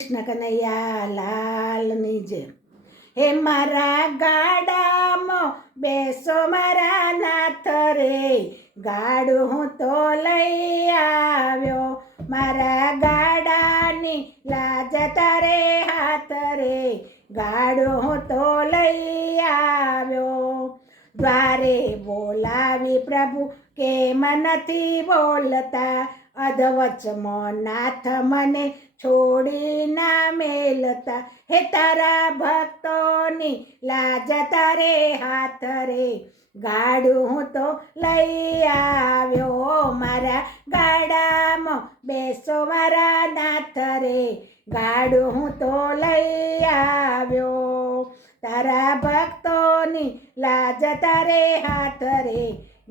કૃષ્ણ કનૈયા લાલની જય. હે મારા ગાડામાં બેસો મારા નાથ રે, ગાડું હું તો લઈ આવ્યો. મારા ગાડાની લાજ તારે હાથ રે, ગાડું હું તો લઈ આવ્યો. દ્વારે બોલાવી પ્રભુ કેમ નથી બોલતા, અધવચમાં નાથ મને છોડી ના મેલતા. હે તારા ભક્તોની લાજ તારે હાથ રે, ગાડું હું તો લઈ આવ્યો. મારા ગાડામાં બેસો મારા નાથ રે, ગાડું હું તો લઈ આવ્યો. તારા ભક્તોની લાજ તારે હાથ રે,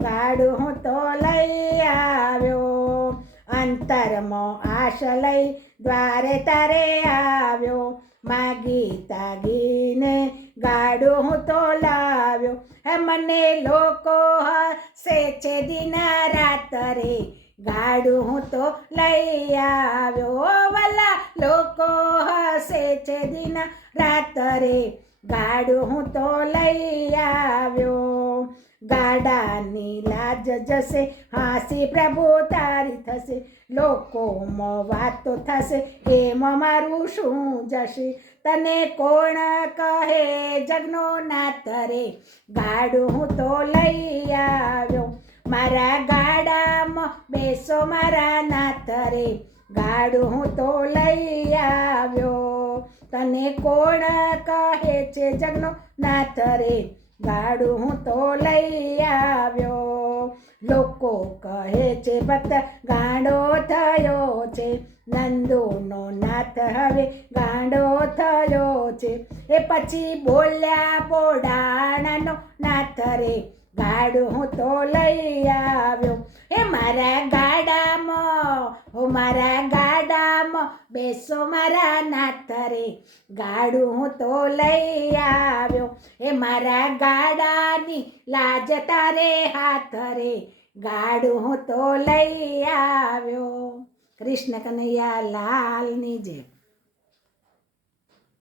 ગાડું હું તો લઈ આવ્યો. અંતરમાં આશ લઈ દ્વારે તારે આવ્યો, માગી તાગીને ગાડું હું તો લાવ્યો. હે મને લોકો હસે છે દિના રાત રે, ગાડું હું તો લઈ આવ્યો. વાલા લોકો હસે છે દિના રાત રે, ગાડું હું તો લઈ આવ્યો. ગાડાની લાજ જશે, હાંસી પ્રભુ તારી થશે, લોકોમાં વાતો થશે, એમાં મારું શું જશે. તને કોણ કહે જગનો નાથ રે, ગાડું હું તો લઈ આવ્યો. મારા ગાડામાં બેસો મારા નાથ રે, ગાડું હું તો લઈ આવ્યો. તને કોણ કહે છે જગનો નાથ રે, ગાડું હું તો લઈ આવ્યો. લોકો કહે છે ભક્ત ગાંડો થયો છે, નંદોનો નાથ હવે ગાંડો થયો છે. એ પછી બોલ્યા બોડાણાનો નાથ રે, ગાડું હું તો લઈ આવ્યો. એ મારા ગાડામાં, હો મારા ગાડામાં બેસો મારા નાથ રે, ગાડું હું તો લઈ આવ્યો. એ મારા ગાડાની લાજ તારે હાથ રે, ગાડું હું તો લઈ આવ્યો. કૃષ્ણ કનૈયા લાલની જય.